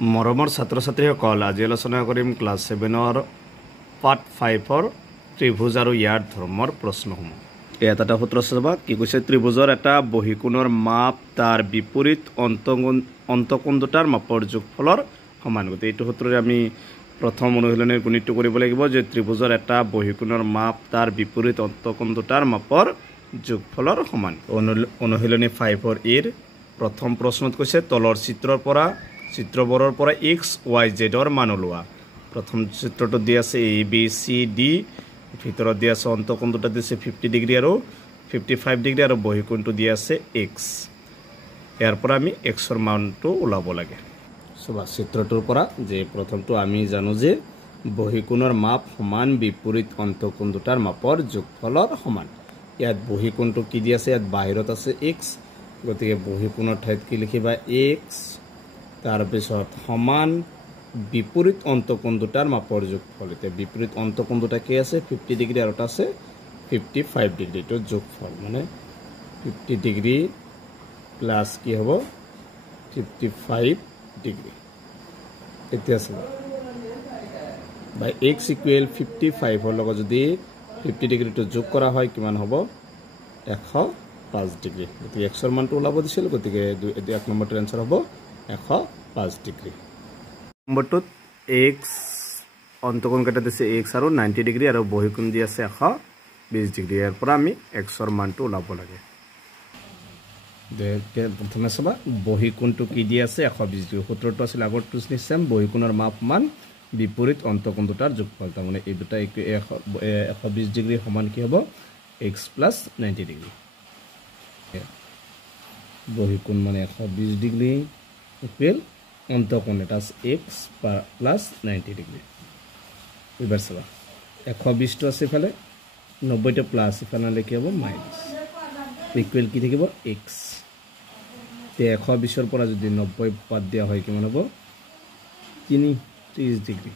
মৰমৰ ছাত্ৰ ছাত্ৰীসকল আজি আলোচনা কৰিম ক্লাছ 7ৰ পাৰ্ট 5ৰ ত্ৰিভুজ আৰু ইয়াৰ ধৰ্মৰ প্ৰশ্নসমূহ। এটা সূত্ৰ চাবা কি কৈছে, ত্ৰিভুজৰ এটা বহিকোণৰ মাপ তাৰ বিপৰীত অন্তকোণ দুটাৰ মাপৰ যোগফলৰ সমান। গতিকে এইটো সূত্ৰৰে আমি প্ৰথম অনুশীলনীৰ গণিতটো কৰিব লাগিব যে ত্ৰিভুজৰ এটা বহিকোণৰ মাপ তাৰ বিপৰীত অন্তকোণ দুটাৰ মাপৰ যোগফলৰ সমান। অনুশীলনী 5ৰ এৰ প্ৰথম প্ৰশ্নত কৈছে তলৰ চিত্ৰবোৰৰ পৰা x, y, z মান ওলোৱা। প্ৰথম চিত্ৰটো দি আছে a b c d, ভিতৰত দি আছে অন্তকোণ দুটা দিছে 50 ডিগ্ৰী আৰু 55 ডিগ্ৰী আৰু বহিকোণটো দি আছে x। ইয়াৰ পৰা আমি x ৰ মানটো ওলাব লাগে। চবা চিত্ৰটোৰ পৰা যে প্ৰথমটো আমি জানো যে বহিকোণৰ মাপ সমান বিপৰীত অন্তকোণ দুটাৰ মাপৰ যোগফলৰ সমান। ইয়াত বহিকোণটো কি দি আছে, ইয়াত বাহিৰত আছে x, গতিকে বহিকোণৰ ঠাইত কি লিখিবা x, তাৰপিছত সমান বিপৰীত অন্তকোণ দুটাৰ মাপৰ যোগফল। এতিয়া বিপৰীত অন্তকোণ দুটা কি আছে 50 ডিগ্ৰী আৰু এটা আছে 55 ডিগ্ৰী। এইটো যোগফল মানে 50 ডিগ্ৰী প্লাছ কি হ'ব 55 ডিগ্ৰী। এতিয়া চাবা বাই x ইকুৱেল 55 লগত যদি 50 ডিগ্ৰীটো যোগ কৰা হয় কিমান হ'ব 105 ডিগ্ৰী। গতিকে x ৰ মানটো ওলাব দিছিল, গতিকে 1 নম্বৰটোৰ এনসাৰ হ'ব 105 ডিগ্ৰী। নম্বৰটোত x অন্তকোণ কেইটা দিছে x আৰু 90 ডিগ্ৰী আৰু বহিকোণ দি আছে 120 ডিগ্ৰী। ইয়াৰ পৰা আমি x ৰ মানটো ওলাব লাগে। প্ৰথমে চাবা বহিকোণটো কি দি আছে 120 ডিগ্ৰী। সূত্ৰটো আছিল আগৰটো নিশ্চয় বহিকোণৰ মাপ সমান বিপৰীত অন্তকোণ দুটাৰ যোগফল। তাৰমানে এই দুটা 120 ডিগ্ৰী সমান কি হ'ব x প্লাছ 90 ডিগ্ৰী। বহিকোণ মানে 120 ডিগ্ৰী ইকুৱেল অন্তকোণ এটা x প্লাছ 90 ডিগ্ৰী। এবাৰ চাবা 120টো আছে ইফালে 90টো প্লাছ ইফালে কি হ'ব মাইনাছ ইকুৱেল কি থাকিব x। তে 120ৰ পৰা যদি 90 বাদ দিয়া হয় কিমান হ'ব 30 ডিগ্ৰী।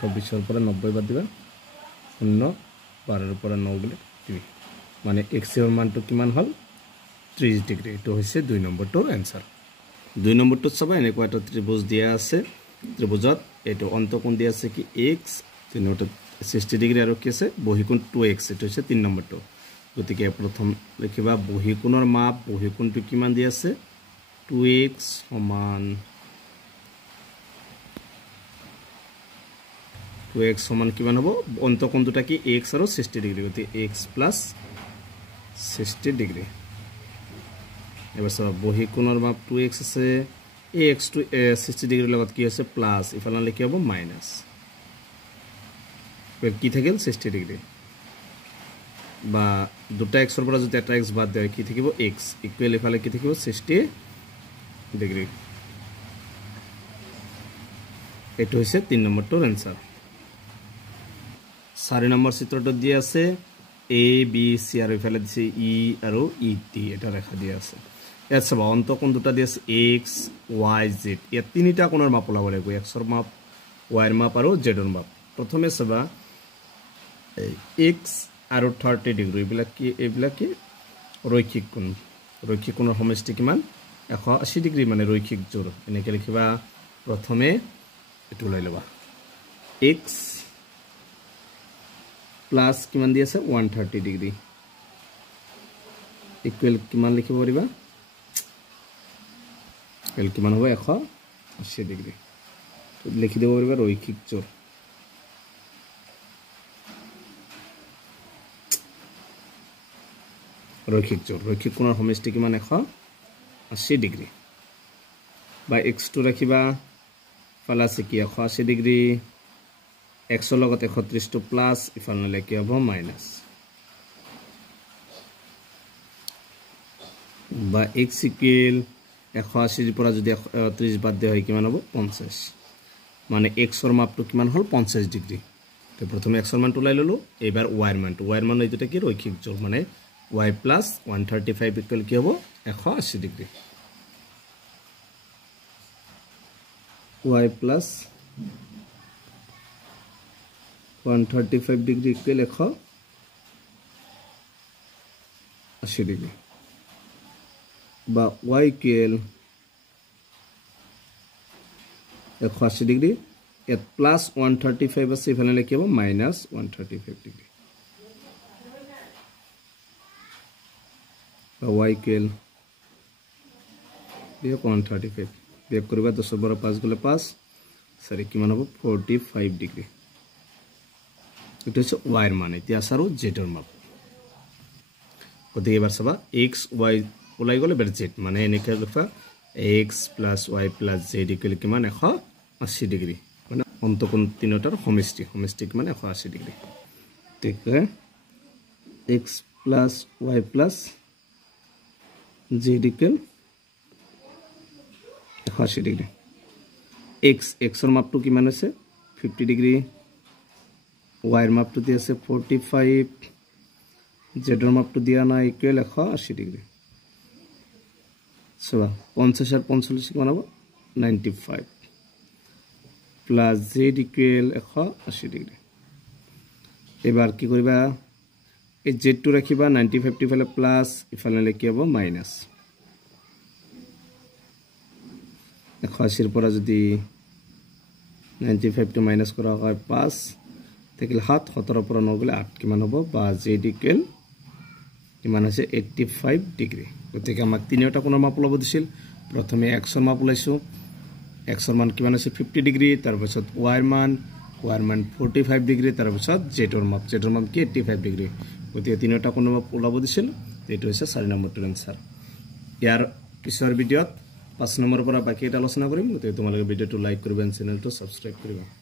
120ৰ পৰা 90 বাদ দিবা 0, 12ৰ পৰা 9 গ'লে 3, মানে x ৰ মানটো কিমান হ'ল 30 ডিগ্ৰী। এইটো হৈছে 2 নম্বৰটোৰ এনসাৰ। 2 নম্বৰটোত চাবা এনেকুৱা এটা ত্ৰিভুজ দিয়া আছে। ত্ৰিভুজত এইটো অন্তকোণ দিয়া আছে কি x, 60 ডিগ্ৰী আৰু কি আছে বহিকোণ 2x। এইটো হৈছে 3 নম্বৰটো। গতিকে প্ৰথম লিখিবা বহিকোণৰ মাপ, বহিকোণটো কিমান দি আছে 2x সমান 2x সমান কিমান হ'ব অন্তকোণ দুটা কি x আৰু 60 ডিগ্ৰী। গতিকে x প্লাছ 60 ডিগ্ৰী। এবাৰ চাবা বহিকোণৰ মাপ 2x আছে, এই x টো 60 ডিগ্ৰীৰ লগত কি আছে প্লাছ ইফালে কি হ'ব মাইনাছ, কি থাকিল 60 ডিগ্ৰী বা দুটা x ৰ পৰা যদি এটা x বাদ দিয়ে কি থাকিব x ইকুৱেল ইফালে কি থাকিব 60 ডিগ্ৰী। এইটো হৈছে 3 নম্বৰটোৰ এনসাৰ। 4 নম্বৰ চিত্ৰটো দিয়া আছে a b c আৰু ইফালে দিছে e আৰু e t, এটা ৰেখা দিয়া আছে। ইয়াত চাবা অন্তকোণ দুটা দি আছে x y z। ইয়াত তিনিটা কোণৰ মাপ ওলাব লাগিব, x ৰ মাপ, y ৰ মাপ আৰু z ৰ মাপ। প্ৰথমে চাবা x আৰু 30 ডিগ্ৰী এইবিলাক কি ৰৈখিক কোণ। ৰৈখিক কোণৰ সমষ্টি কিমান 180 ডিগ্ৰী, মানে ৰৈখিক জোৰ। এনেকৈ লিখিবা প্ৰথমে এইটো লৈ ল'বা x প্লাছ কিমান দি আছে 130 ডিগ্ৰী ইকুৱেল কিমান লিখিব পাৰিবা কিমান হ'ব 180 ডিগ্ৰী। লিখি দিব পাৰিবা ৰৈখিক জোৰ। ৰৈখিক জোৰ, ৰৈখিক কোণৰ সমষ্টি কিমান 180 ডিগ্ৰী বা x2 ৰাখিবা ফালে আছে কি 180 ডিগ্ৰী, x ৰ লগত 130টো প্লাছ ইফালে কি হ'ব মাইনাছ বা x ইকুৱেল 180ৰ পৰা যদি 30 বাদ দিয়া হয় কিমান হ'ব 50, মানে x ৰ মাপটো কিমান হ'ল 50 ডিগ্ৰী। তো প্ৰথমে x ৰ মানটো ওলাই ল'লো। এইবাৰ y ৰ মানটো, y ৰ মান এইটোটা কি ৰৈখিক জোৰ, মানে y প্লাছ 135 ইকুৱেল কি হ'ব 180 degree. y plus 135 degree equal 180 degree বা y ইকুৱেল 180 ডিগ্ৰী ইয়াত প্লাস 135 আছে ইফালে লিখি হ'ব মাইনাস 135 ডিগ্ৰী y ইকুৱেল বিয়োগ 135 বিয়োগ কৰিবা 10 ৰ 5 গলে 5 সৰি কিমান হ'ব 45 ডিগ্ৰী এটা হচ্ছে y এৰ মান এতিয়া আছে আৰু z এৰ মান গতিকে এবাৰ চাবা x y ওলাই গলে বেৰ z মানে এনেকৈ লিখা x plus y plus z equal কিমান 180 ডিগ্ৰী মানে অন্তকোণ তিনটাৰ সমষ্টি কিমান 180 ডিগ্ৰী ঠিক আছে x plus y plus z equal 180 degree x এৰ মাপটো কিমান আছে 50 ডিগ্ৰী y এৰ মাপটো দি আছে 45 z এৰ মাপটো দিয়া না ইকুৱেল 180 ডিগ্ৰী সো 50 আৰ 45 কিমান হ'ব 95 প্লাস z ইকুৱেল 180 ডিগ্ৰী এবাৰ কি কৰিবা এই z টো ৰাখিবা 95 টি ফালে প্লাস ইফালে লিখি হ'ব মাইনাস 180 পৰা যদি 95 টো মাইনাস কৰা হয় 5 তেকিল 7 17 পৰা 9 গলে 8 কিমান হ'ব বা z ইকুৱেল কিমান আছে 85 ডিগ্ৰী গতিকে আমাক তিনিটা কোণৰ মাপ ওলাব দিছিল প্ৰথমে x এৰ মাপ ওলাইছো x এৰ মান কিমান আছে 50 ডিগ্ৰী তাৰ পিছত y এৰ মান 45 ডিগ্ৰী তাৰ পিছত z এৰ মান কি 85 ডিগ্ৰী গতিকে তিনিটা কোণৰ মাপ ওলাব দিছিল এইটো হৈছে 4 নম্বৰটোৰ আনসাৰ ইয়াৰ পিছৰ ভিডিঅ'ত 5 নম্বৰ পৰা বাকি এটা আলোচনা কৰিম গতিকে তোমালোকে ভিডিঅ'টো লাইক কৰিবা চেনেলটো সাবস্ক্ৰাইব কৰিবা